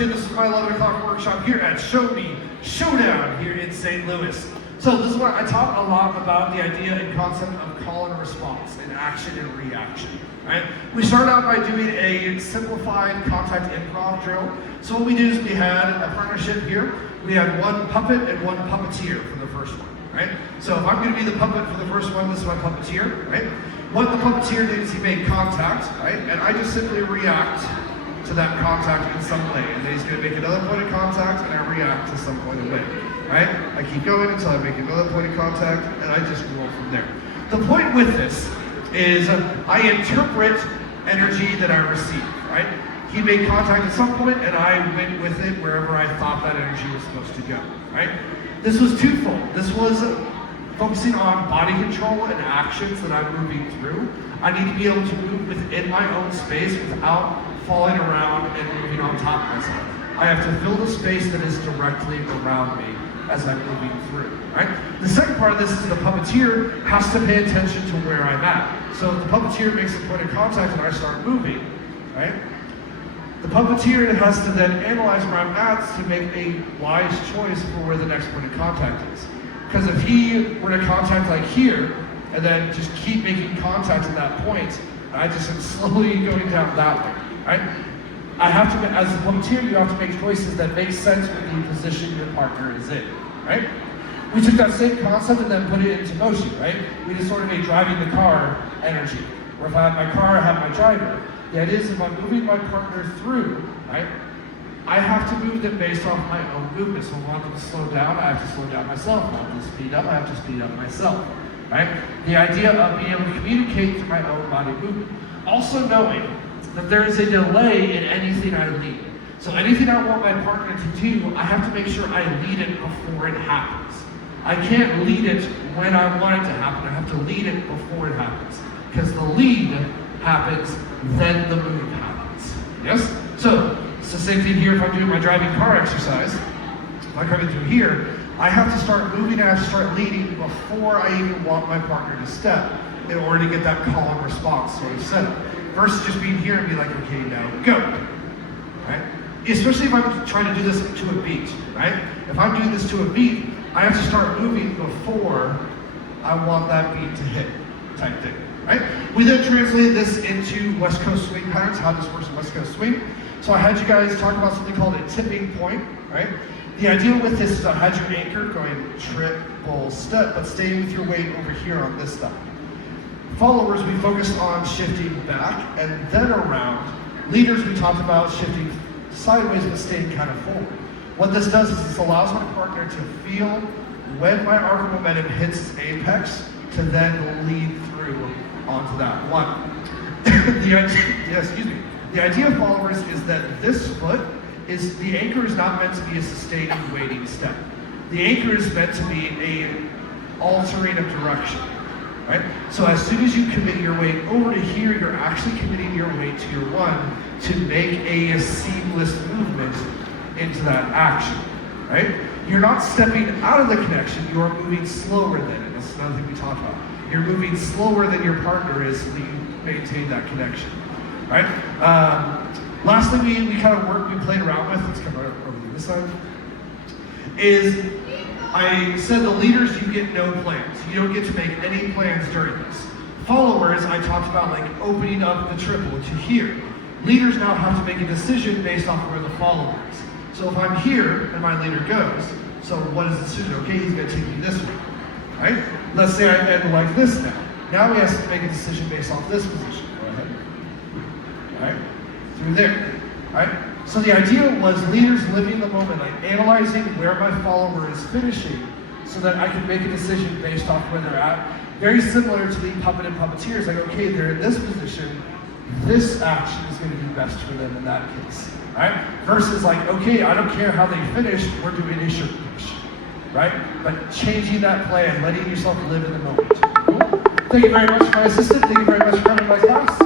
Swearingen. This is my 11 o'clock workshop here at Show Me Showdown here in St. Louis. So this is where I talk a lot about the idea and concept of call and response and action and reaction. Right? We started out by doing a simplified contact improv drill. So what we did is we had a partnership here. We had one puppet and one puppeteer for the first one. Right? So if I'm going to be the puppet for the first one, this is my puppeteer. Right? What the puppeteer did is he made contact, right? And I just simply react to that contact in some way. And then he's going to make another point of contact, and I react to some point of way. Right? I keep going until I make another point of contact, and I just roll from there. The point with this is I interpret energy that I receive, right? He made contact at some point, and I went with it wherever I thought that energy was supposed to go, right? This was twofold. This was focusing on body control and actions that I'm moving through. I need to be able to move within my own space without falling around and moving on top of myself. I have to fill the space that is directly around me as I'm moving through, right? The second part of this is the puppeteer has to pay attention to where I'm at. So if the puppeteer makes a point of contact and I start moving, right? The puppeteer has to then analyze where I'm at to make a wise choice for where the next point of contact is. Because if he were to contact like here, and then just keep making contact at that point, I just am slowly going down that way, right? I have to, as a puppeteer, you have to make choices that make sense with the position your partner is in, right? We took that same concept and then put it into motion, right? We just sort of made driving the car energy. Or if I have my car, I have my driver. The idea is if I'm moving my partner through, right? I have to move them based off my own movement. So if I want them to slow down, I have to slow down myself. If I want them to speed up, I have to speed up myself, right? The idea of being able to communicate through my own body movement. Also knowing that there is a delay in anything I lead. So anything I want my partner to do, I have to make sure I lead it before it happens. I can't lead it when I want it to happen. I have to lead it before it happens. Because the lead happens, then the move happens. Yes? So it's the same thing here if I'm doing my driving car exercise. If I'm coming through here, I have to start moving, I have to start leading before I even want my partner to step in order to get that call and response sort of set up. Versus just being here and be like, okay, now go, right? Especially if I'm trying to do this to a beat, right? If I'm doing this to a beat, I have to start moving before I want that beat to hit, type thing, right? We then translated this into West Coast swing patterns, how this works in West Coast swing. So I had you guys talk about something called a tipping point, right? The idea with this is I had your anchor going trip, bull, step, but staying with your weight over here on this side. Followers, we focused on shifting back and then around. Leaders, we talked about shifting sideways but staying kind of forward. What this does is this allows my partner to feel when my arc of momentum hits its apex to then lead through onto that one. The idea of followers is that this foot is, the anchor is not meant to be a sustaining waiting step. The anchor is meant to be an altering of direction. Right? So as soon as you commit your weight over to here, you're actually committing your weight to your one to make a seamless movement into that action, right? You're not stepping out of the connection, you are moving slower than it. That's another thing we talked about. You're moving slower than your partner is so that you maintain that connection, right? Lastly, we kind of worked, we played around with, let's come over to this side, is I said the leaders, you get no plans. You don't get to make any plans during this. Followers, I talked about like opening up the triple to here. Leaders now have to make a decision based off where the follower is. So if I'm here and my leader goes, so what is the decision? Okay, he's gonna take me this way, right? Let's say I end like this now. Now he has to make a decision based off this position. Go ahead, right? Through there, right? So the idea was leaders living the moment, like analyzing where my follower is finishing so that I can make a decision based off where they're at. Very similar to the puppet and puppeteers, like, okay, they're in this position, this action is going to be best for them in that case, right? Versus like, okay, I don't care how they finished, we're doing a short push, right? But changing that plan, letting yourself live in the moment. Cool? Thank you very much, my assistant. Thank you very much for coming to my class.